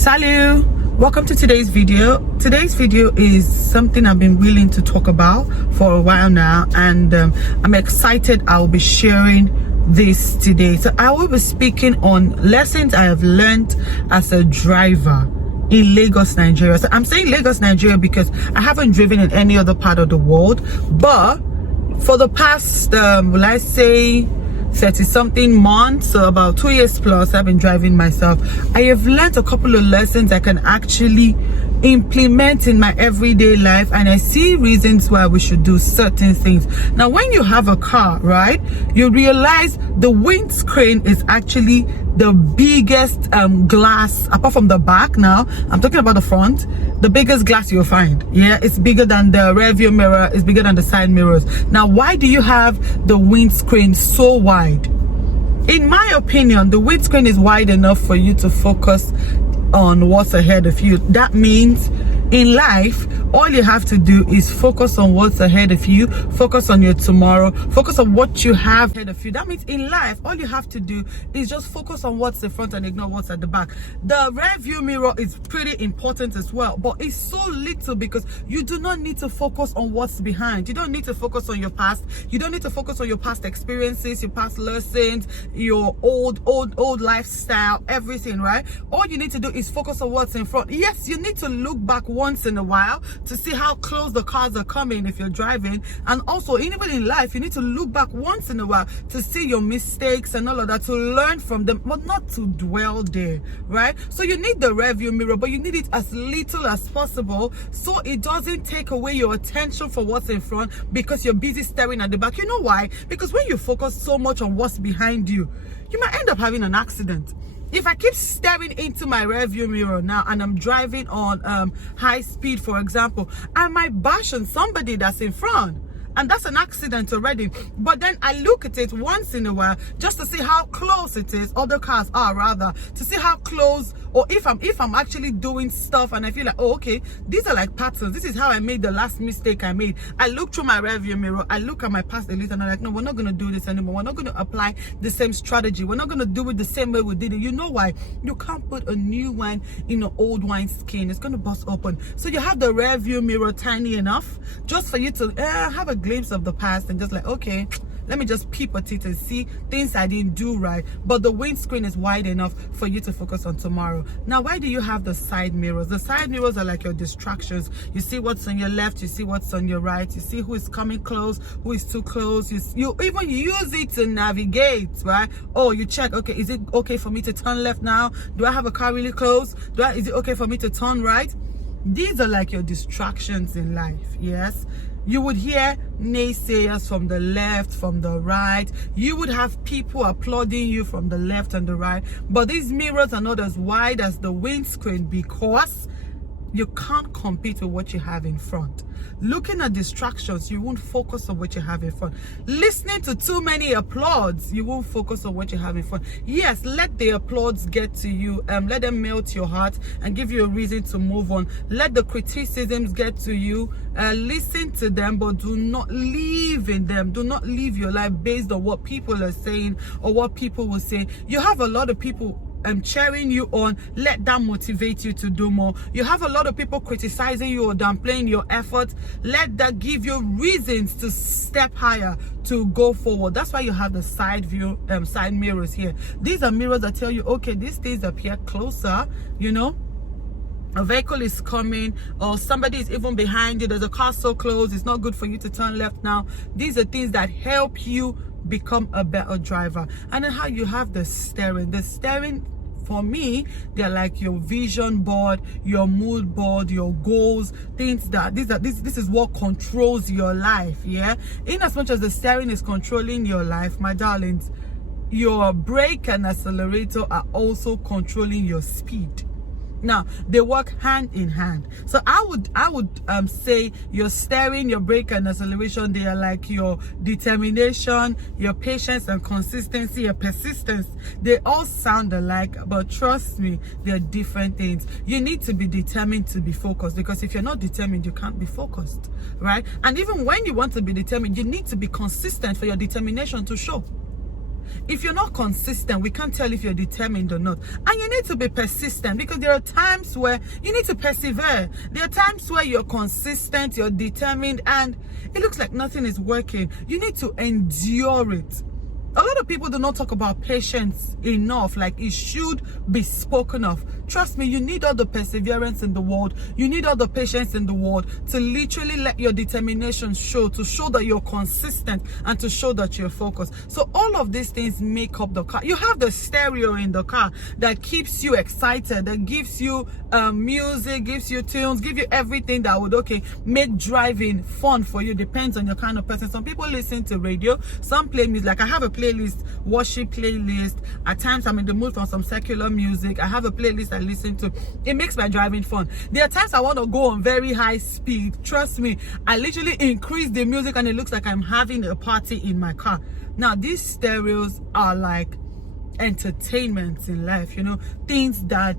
Salut, welcome to today's video. Today's video is something I've been willing to talk about for a while now, and I'm excited I'll be sharing this today. So I will be speaking on lessons I have learned as a driver in Lagos, Nigeria. So I'm saying Lagos, Nigeria because I haven't driven in any other part of the world, but for the past will I say 30 something months, so about 2 years plus, I've been driving myself. I have learned a couple of lessons I can actually implement in my everyday life, and I see reasons why we should do certain things. Now, when you have a car, right, you realize the windscreen is actually the biggest glass, apart from the back. Now I'm talking about the front, the biggest glass you'll find. Yeah, it's bigger than the rear view mirror, it's bigger than the side mirrors. Now, why do you have the windscreen so wide? In my opinion, the windscreen is wide enough for you to focus on what's ahead of you. That means in life, all you have to do is focus on what's ahead of you, focus on your tomorrow, focus on what you have ahead of you. That means in life, all you have to do is just focus on what's in front and ignore what's at the back. The rear view mirror is pretty important as well, but it's so little because you do not need to focus on what's behind. You don't need to focus on your past. You don't need to focus on your past experiences, your past lessons, your old lifestyle, everything, right? All you need to do is focus on what's in front. Yes, you need to look back once in a while to see how close the cars are coming if you're driving, and also even in life you need to look back once in a while to see your mistakes and all of that, to learn from them, but not to dwell there, right? So you need the rear view mirror, but you need it as little as possible so it doesn't take away your attention for what's in front because you're busy staring at the back. You know why? Because when you focus so much on what's behind you, you might end up having an accident. If I keep staring into my rear view mirror now and I'm driving on high speed, for example, I might bash on somebody that's in front, and that's an accident already. But then I look at it once in a while just to see how close it is, other cars are rather, to see how close, or if I'm actually doing stuff and I feel like, oh, okay, these are like patterns, this is how I made the last mistake I made. I look through my rear view mirror, I look at my past elite, and I'm like, no, we're not going to do this anymore. We're not going to apply the same strategy. We're not going to do it the same way we did it. You know why? You can't put a new wine in an old wine skin. It's going to bust open. So you have the rear view mirror tiny enough just for you to have a glimpse of the past and just like, okay, let me just peep at it and see things I didn't do right. But the windscreen is wide enough for you to focus on tomorrow. Now, why do you have the side mirrors? The side mirrors are like your distractions. You see what's on your left, you see what's on your right, you see who is coming close, who is too close. You even use it to navigate, right? Oh, you check, okay, is it okay for me to turn left now? Do I have a car really close? Is it okay for me to turn right? These are like your distractions in life, yes? You would hear naysayers from the left, from the right. You would have people applauding you from the left and the right. But these mirrors are not as wide as the windscreen because you can't compete with what you have in front. Looking at distractions, you won't focus on what you have in front. Listening to too many applauds, you won't focus on what you have in front. Yes, let the applauds get to you. Let them melt your heart and give you a reason to move on. Let the criticisms get to you. Listen to them, but do not live in them. Do not live your life based on what people are saying or what people will say. You have a lot of people cheering you on. Let that motivate you to do more. You have a lot of people criticizing you or downplaying your efforts. Let that give you reasons to step higher, to go forward. That's why you have the side view side mirrors here. These are mirrors that tell you, okay, these things appear closer, you know, a vehicle is coming, or somebody is even behind you, there's a car so close, it's not good for you to turn left now. These are things that help you become a better driver. And then how you have the steering, for me, they're like your vision board, your mood board, your goals, things that this is what controls your life. Yeah, in as much as the steering is controlling your life, my darlings, your brake and accelerator are also controlling your speed. Now, they work hand in hand. So I would say your steering, your brake and acceleration, they are like your determination, your patience and consistency, your persistence. They all sound alike, but trust me, they're different things. You need to be determined to be focused, because if you're not determined, you can't be focused, right? And even when you want to be determined, you need to be consistent for your determination to show. If you're not consistent, we can't tell if you're determined or not. And you need to be persistent, because there are times where you need to persevere. There are times where you're consistent, you're determined, and it looks like nothing is working. You need to endure it. A lot of people do not talk about patience enough, like it should be spoken of. Trust me, you need all the perseverance in the world. You need all the patience in the world to literally let your determination show, to show that you're consistent and to show that you're focused. So all of these things make up the car. You have the stereo in the car that keeps you excited, that gives you music, gives you tunes, give you everything that would, make driving fun for you. Depends on your kind of person. Some people listen to radio, some play music. Like I have a playlist, worship playlist. At times I'm in the mood for some secular music. I have a playlist I listen to. It makes my driving fun. There are times I want to go on very high speed. Trust me, I literally increase the music and it looks like I'm having a party in my car. Now these stereos are like entertainment in life, you know, things that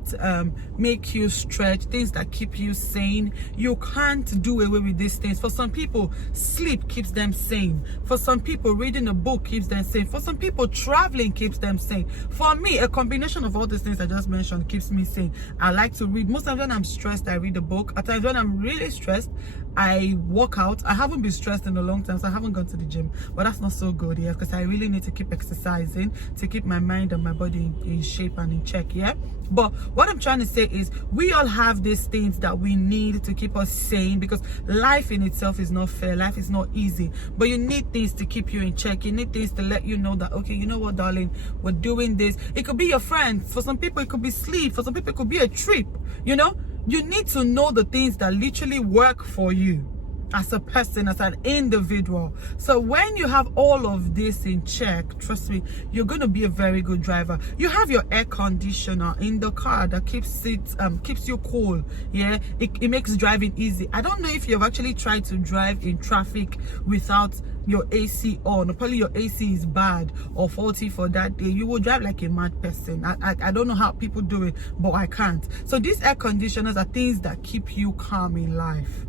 make you stretch, things that keep you sane. You can't do away with these things. For some people, sleep keeps them sane. For some people, reading a book keeps them sane. For some people, traveling keeps them sane. For me, a combination of all these things I just mentioned keeps me sane. I like to read. Most times when I'm stressed, I read a book. At times when I'm really stressed, I work out. I haven't been stressed in a long time, so I haven't gone to the gym, but that's not so good, yeah, because I really need to keep exercising to keep my mind and my body in shape and in check, yeah. But what I'm trying to say is we all have these things that we need to keep us sane, because life in itself is not fair, life is not easy, but you need things to keep you in check. You need things to let you know that, okay, you know what, darling, we're doing this. It could be your friend. For some people it could be sleep. For some people it could be a trip, you know. You need to know the things that literally work for you as a person, as an individual. So when you have all of this in check, trust me, you're going to be a very good driver. You have your air conditioner in the car that keeps it keeps you cool, yeah. It makes driving easy. I don't know if you've actually tried to drive in traffic without your AC on. Probably your AC is bad or faulty for that day. You will drive like a mad person. I don't know how people do it, but I can't. So these air conditioners are things that keep you calm in life,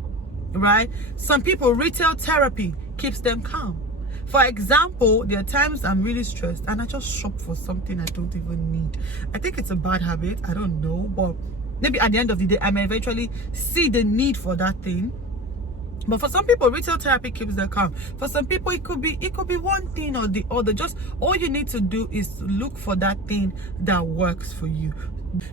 right? Some people, retail therapy keeps them calm. For example, there are times I'm really stressed and I just shop for something I don't even need. I think it's a bad habit, I don't know, but maybe at the end of the day I may eventually see the need for that thing. But for some people, retail therapy keeps them calm. For some people, it could be one thing or the other. Just all you need to do is look for that thing that works for you.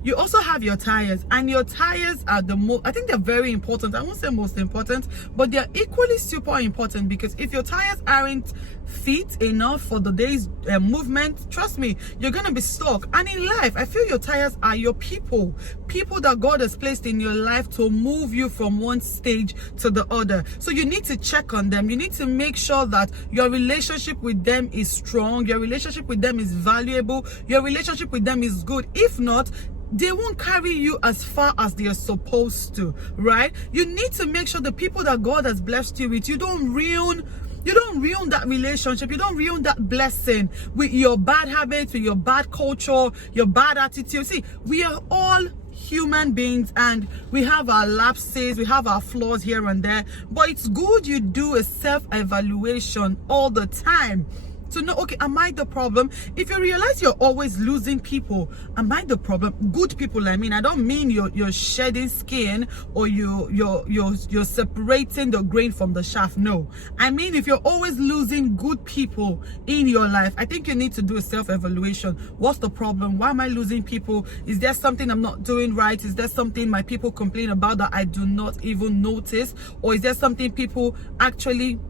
You also have your tires, and your tires are the most, I think they're very important. I won't say most important, but they're equally super important, because if your tires aren't fit enough for the day's movement, trust me, you're gonna be stuck. And in life, I feel your tires are your people that God has placed in your life to move you from one stage to the other. So you need to check on them. You need to make sure that your relationship with them is strong, your relationship with them is valuable, your relationship with them is good. If not, they won't carry you as far as they are supposed to, right? You need to make sure the people that God has blessed you with, you don't ruin that relationship. You don't ruin that blessing with your bad habits, with your bad culture, your bad attitude. See, we are all human beings and we have our lapses, we have our flaws here and there, but it's good you do a self-evaluation all the time to know, okay, am I the problem? If you realize you're always losing people, am I the problem? Good people, I mean. I don't mean you're shedding skin or you're separating the grain from the chaff. No, I mean if you're always losing good people in your life, I think you need to do a self-evaluation. What's the problem? Why am I losing people? Is there something I'm not doing right? Is there something my people complain about that I do not even notice? Or is there something people actually,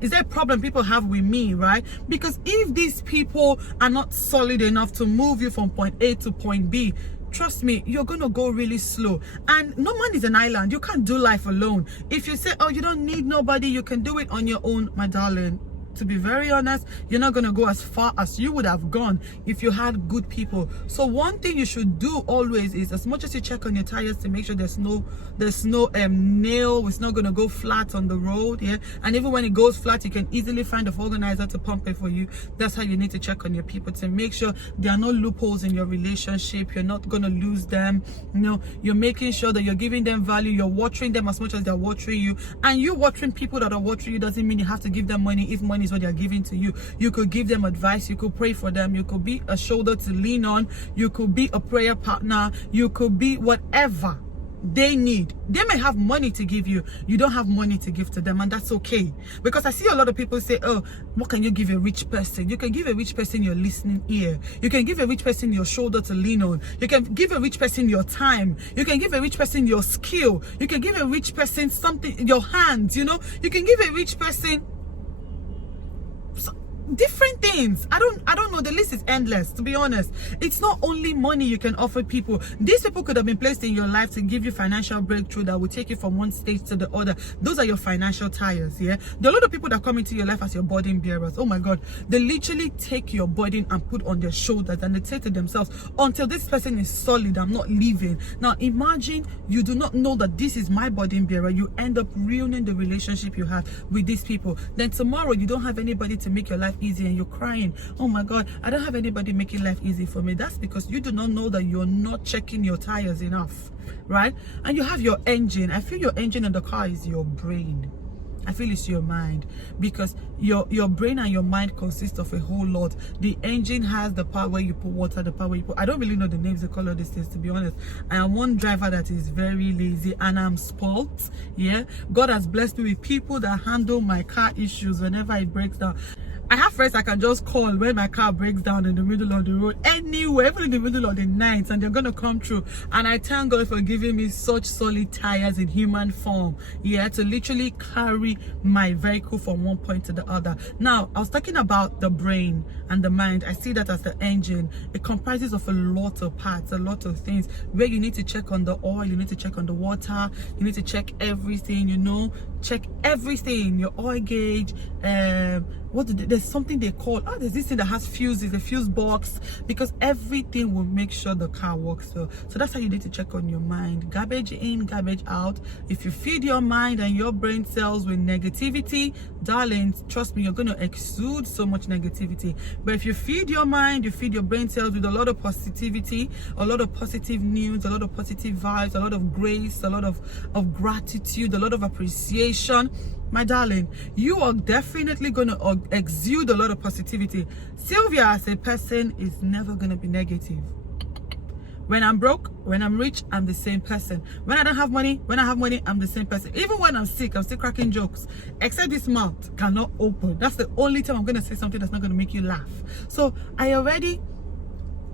is there a problem people have with me, right? Because if these people are not solid enough to move you from point A to point B, trust me, you're gonna go really slow. And no man is an island. You can't do life alone. If you say, oh, you don't need nobody, you can do it on your own, my darling, to be very honest, you're not gonna go as far as you would have gone if you had good people. So one thing you should do always is, as much as you check on your tires to make sure there's no nail, it's not gonna go flat on the road, yeah. And even when it goes flat, you can easily find a organizer to pump it for you. That's how you need to check on your people, to make sure there are no loopholes in your relationship. You're not gonna lose them. You know, you're making sure that you're giving them value. You're watering them as much as they're watering you. And you watering people that are watering you doesn't mean you have to give them money if money money is what they're giving to you. You could give them advice, you could pray for them, you could be a shoulder to lean on, you could be a prayer partner, you could be whatever they need. They may have money to give you, you don't have money to give to them, and that's okay. Because I see a lot of people say, oh, what can you give a rich person? You can give a rich person your listening ear, you can give a rich person your shoulder to lean on, you can give a rich person your time, you can give a rich person your skill, you can give a rich person something, your hands, you know, you can give a rich person different things. I don't know, the list is endless, to be honest. It's not only money you can offer people. These people could have been placed in your life to give you financial breakthrough that will take you from one stage to the other. Those are your financial tires. Yeah, there are a lot of people that come into your life as your burden bearers. Oh my God, they literally take your burden and put on their shoulders, and they say to themselves, until this person is solid, I'm not leaving. Now imagine you do not know that this is my burden bearer. You end up ruining the relationship you have with these people. Then tomorrow you don't have anybody to make your life easy, and you're crying, oh my God, I don't have anybody making life easy for me. That's because you do not know that you're not checking your tires enough, right? And you have your engine. I feel your engine in the car is your brain. I feel it's your mind, because your brain and your mind consist of a whole lot. The engine has the part where you put water, the part where you put, I don't really know the names, the color of these things, to be honest. I am one driver that is very lazy, and I'm spoiled. Yeah, God has blessed me with people that handle my car issues whenever it breaks down. I have friends I can just call when my car breaks down in the middle of the road, anywhere, even in the middle of the night, and they're gonna come through. And I thank God for giving me such solid tires in human form, yeah, to literally carry my vehicle from one point to the other. Now, I was talking about the brain and the mind. I see that as the engine. It comprises of a lot of parts, a lot of things, where you need to check on the oil, you need to check on the water, you need to check everything, you know, check everything, your oil gauge, there's something they call, there's this thing that has fuses, the fuse box, because everything will make sure the car works well. So that's how you need to check on your mind. Garbage in, garbage out. If you feed your mind and your brain cells with negativity, darling, trust me, you're going to exude so much negativity. But if you feed your mind, you feed your brain cells with a lot of positivity, a lot of positive news, a lot of positive vibes, a lot of grace, a lot of gratitude, a lot of appreciation, my darling, you are definitely going to exude a lot of positivity. Sylvia as a person is never going to be negative. When I'm broke, when I'm rich, I'm the same person. When I don't have money, when I have money, I'm the same person. Even when I'm sick, I'm still cracking jokes. Except this mouth cannot open. That's the only time I'm going to say something that's not going to make you laugh. So I already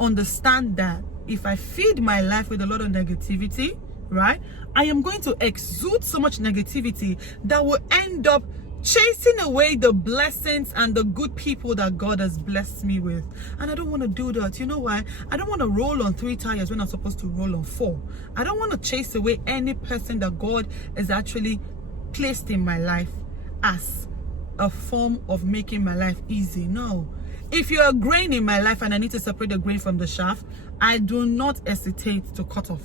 understand that if I feed my life with a lot of negativity, right, I am going to exude so much negativity that will end up chasing away the blessings and the good people that God has blessed me with. And I don't want to do that. You know why? I don't want to roll on 3 tires when I'm supposed to roll on 4. I don't want to chase away any person that God has actually placed in my life as a form of making my life easy. No. If you're a grain in my life and I need to separate the grain from the chaff, I do not hesitate to cut off.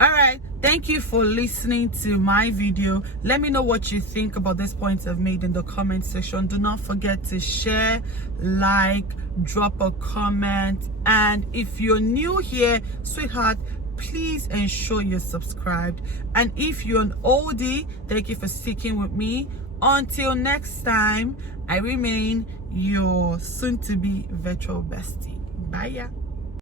All right, thank you for listening to my video. Let me know what you think about these points I've made in the comment section. Do not forget to share, like, drop a comment, and if you're new here, sweetheart, please ensure you're subscribed. And if you're an oldie, thank you for sticking with me. Until next time, I remain your soon-to-be virtual bestie. Bye, yeah.